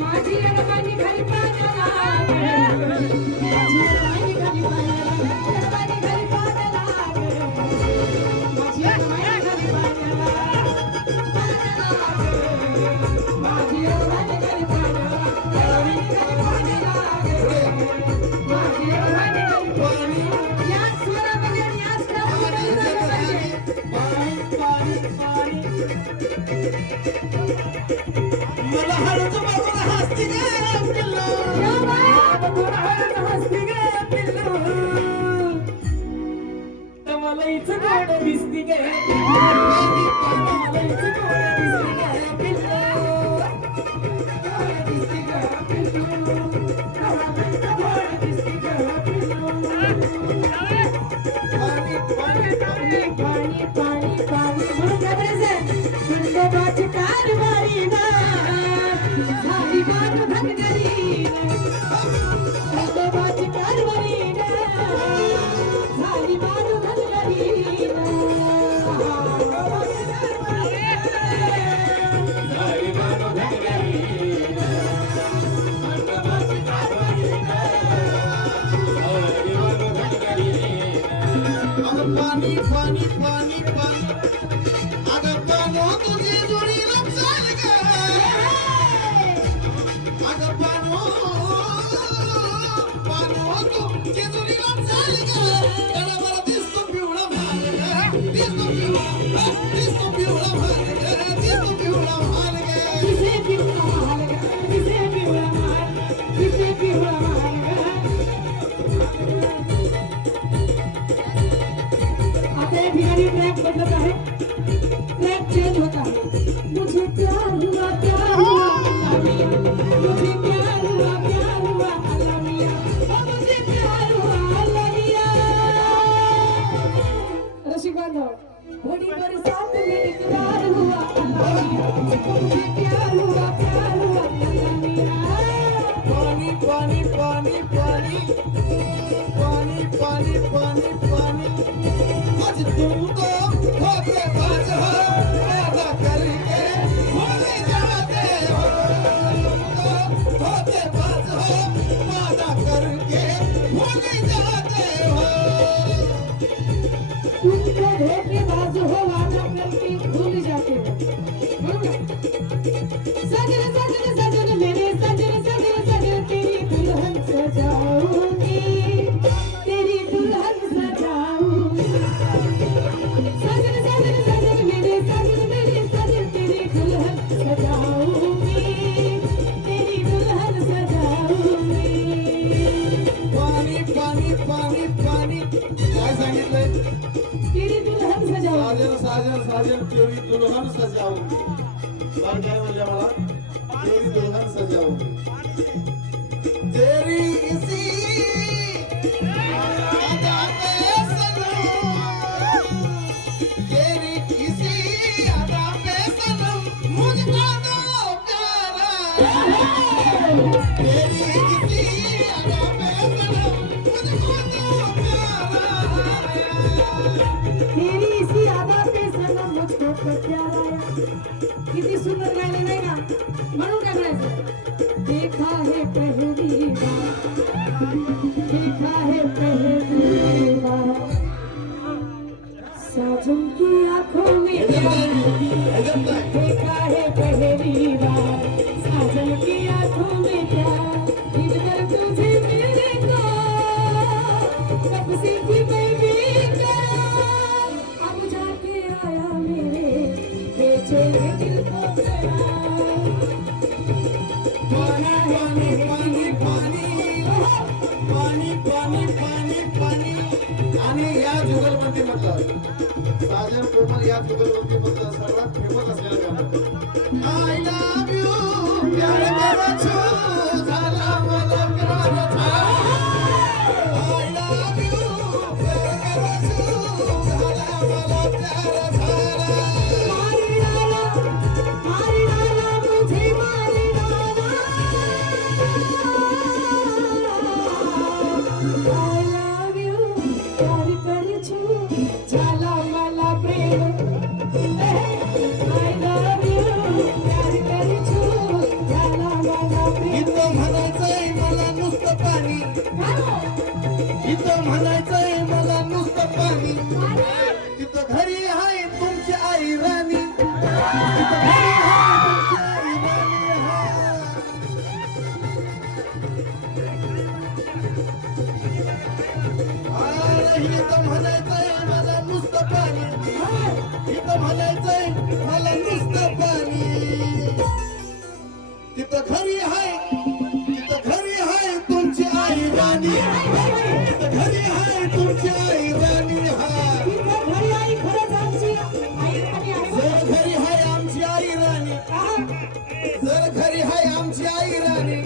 माझी रंगानी घरी पाहिजे लईच गोड दिसती गे लईच गोड दिसती गे Oh. की आँखों पानी पानी पानी पानी। साजन कोमल या जुगलबंदी मधलं सर्वात फेमस असलेलं गाणं आय लव्ह यू प्यार मेरा इथं म्हणायचंय मला नुसतं पाणी. इथं म्हणायचंय मला नुसतं पाणी. तिथं घरी आहे तुमची आई राणी. तिथं घरी आहे तुमची आई राणी हा. इथं म्हणायचंय मला नुसतं पाणी. इथं म्हणायचंय मला नुसतं घरी आहे तिथं घरी आहे तुमची आई राणी. तिथं घरी आहे तुमची आई राणी हा. खरंच आमची आई आणि आई जर घरी आहे आमची आई राणी जर घरी आहे आमची आई राणी.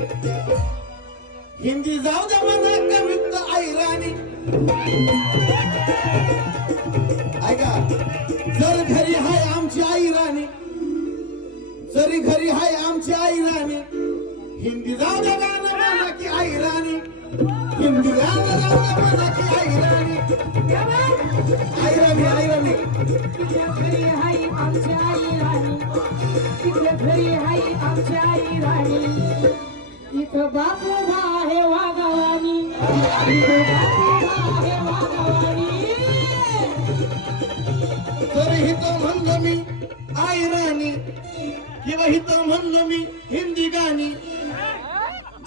हिंदी जाऊ द्या म्हणा कमीत आई राणी. आमची आई राणी. हिंदी जाऊ गाणं म्हणा की आई राणी. हिंदी गाणं जाऊ द्या म्हणा की आई राणी. आई राणी आई राणी. तिथल्या घरी आई आमची आई राणी तिथल्या घरी आई आमची आई राणी इथं बापू आहे वाघवानी इथं बापू आहे म्हणलं मी आई राणी. किंवा हिथं म्हणलं मी हिंदी गाणी.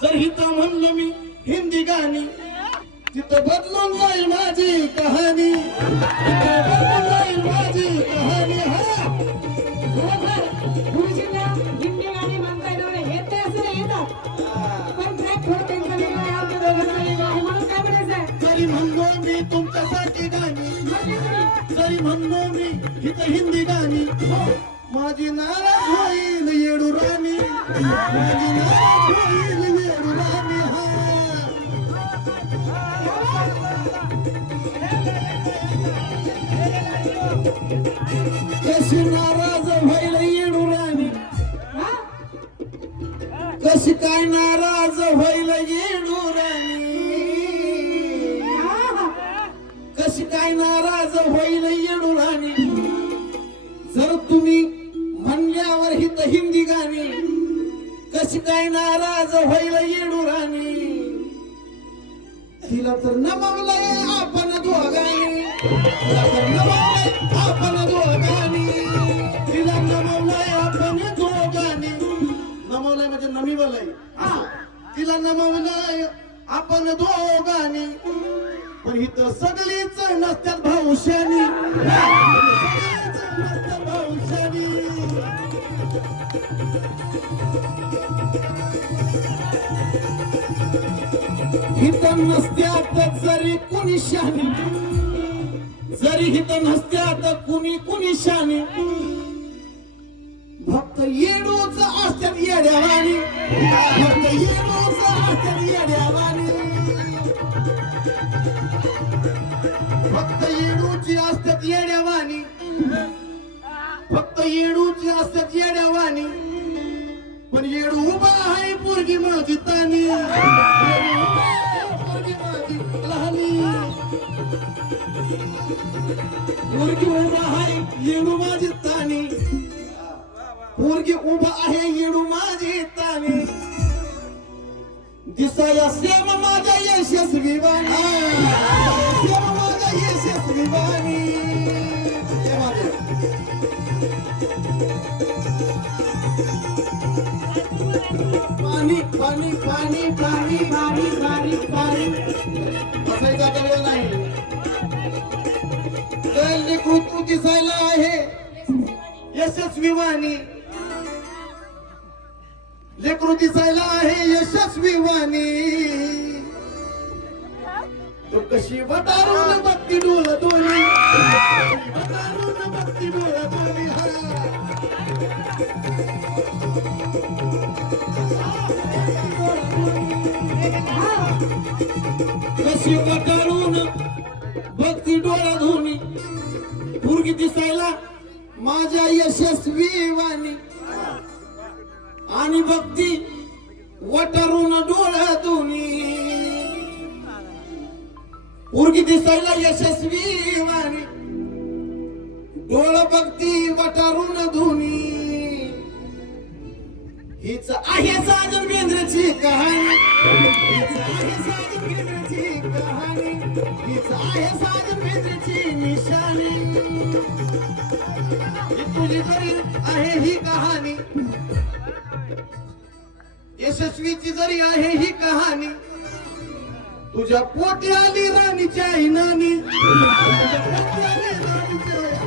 जर हिथं म्हणलं मी हिंदी गाणी. तिथं बदलून जाईल माझी कहाणी. बदलून जाईल माझी कहाणी हा. खरोखर गुरुजींना हिंदी गाणी म्हणता येणार हे ते असं नाही येतात. पण ट्रॅक थोडं त्यांचं वेगळं आहे आमच्या दोघांचं वेगळं आहे. म्हणून काय म्हणायचं आहे? जरी म्हणलो मी तुमच्यासाठी गाणी म्हणजे जरी म्हणलो मी हिथं हिंदी गाणी माझी नाराज कशी काय नाराज व्हायला येडू राणी कशी काय नाराज होईल येणू राणी जर तुम्ही म्हणल्यावर हित हिंदी गाणी. कशी काय नाराज होईल येणू राणी तिला तर नमगलंय आपण दोघांनी. तिला तर नमवलंय आपण दोघांनी. नमवलंय म्हणजे नमिवलंय. तिला नमवलंय आपण दोघांनी. पण इथं सगळीच नसत्यात भाऊशानी सगळीच नसत्यात भाऊशानी. इथं नसत्यात जरी कुणी शानी. जरी इथं नसत्यात कुणी कुणी शानी. फक्त येडूच येड्या वाणी फक्त येडूच येड्या वाणी फक्त येडूची असतात येड्यावानी. फक्त येडूची असतात येड्यावानी. पण येडू उभा आहे पोरगी माझी तानी. पोरगी माझी लहानी. पोरगी उभा दिसाया सेम माझ्या यशस्वी वाणी सेम माझ्या यशस्वी वाणी पाणी पाणी पाणी पाणी पाणी पाणी पाणी बसायचा वेळ नाही तर लेकरू तू दिसायला आहे यशस्वी वाणी दिसायला आहे यशस्वी वाणी. तो कशी वटारून बघती डोळ वटारून धुनी हीच आहे साजन केंद्राची कहाणी. हीच आहे साजन केंद्राची कहाणी. हीच आहे साजन केंद्राची निशाणी. तुझी तरी आहे ही कहाणी. यशस्वीची जरी आहे ही कहाणी. तुझ्या पोटी आली राणीच्या इनानी तुझ्या पोटी आली राणीची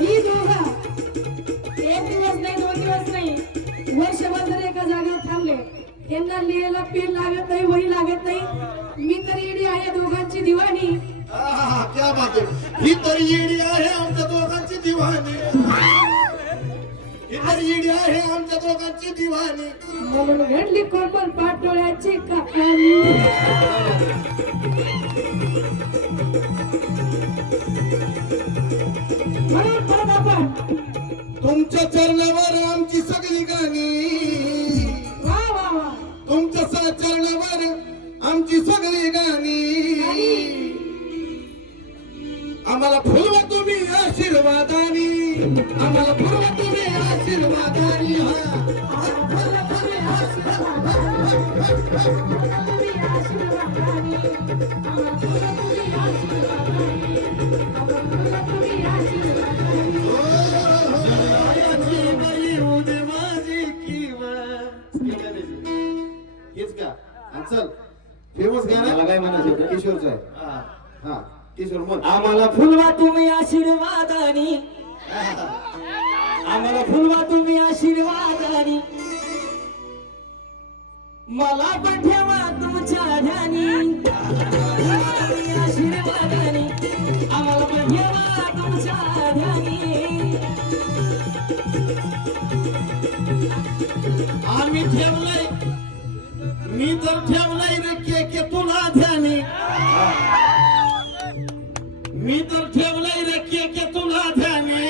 ही दोघं. एक दिवस नाही दोन दिवस नाही. वर्षभर जर एका जागेवर थांबले त्यांना लिहायला पेन लागत नाही वही लागत नाही. मी तरी इडी आहे दोघांची दिवाणी. आहा, क्या बात आहे. ही तर येडी आहे आमच्या दोघांची दिवाणी. तर येडी आहे आमच्या दोघांची दिवाणी. म्हणून घडली कोमल पाटोळ्याची कहाणी. म्हणून परत आपण तुमच्या चरणावर आमची सगळी गाणी. तुमच्या सा चरणावर आमची सगळी गाणी. आम्हाला फुलवा तुम्ही आशीर्वादानी. आम्हाला फुलवा तुम्ही चल फेमस गाणं मला काय म्हणायचं होतं? किशोरचं आहे हा, किशोर मग आम्हाला फुलवा तुम्ही आशीर्वादानी आम्हाला फुलवा तुम्ही आशीर्वादानी मला पण ठेवा तुमच्या ध्यानी. आशीर्वादानी आम्हाला पण ठेवा तुमच्या ध्यानी. आम्ही ठेवलंय मी तर ठेवलंय रे के के तुला ध्यानी. मी तर ठेवलंय रे के के तुला ध्यानी.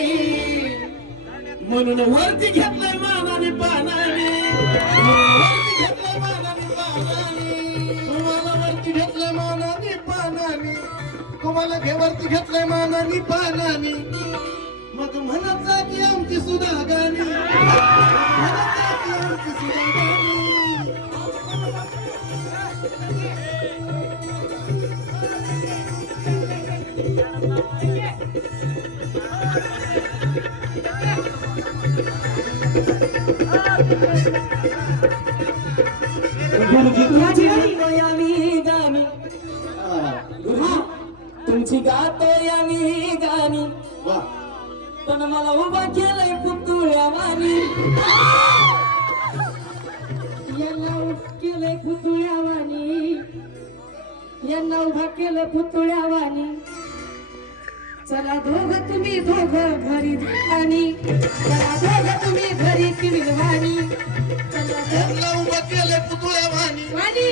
म्हणून वरती घेतलंय मानाने पानाने. तुम्हाला घेवरती घेतलंय मानानी पानानी. मग म्हणत जा की आमची सुद्धा गाणी. म्हणत जा की आमची सुद्धा गाणी. Thank you. दोघ तुम्ही दोघ घरी आणि चला दोघ तुम्ही घरी किविलवाणी चला उभं केलंय पुतळ्या वाणी. वाणी.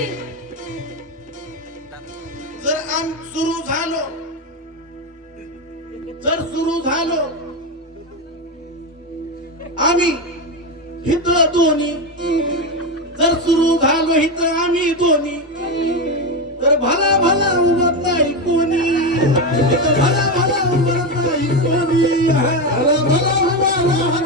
जर आम सुरू झालो जर सुरू झालो आम्ही हिथं दोन्ही. जर सुरू झालो हिथं आम्ही दोन्ही. तर भला भला उमत नाही कोणी. भला भला उमत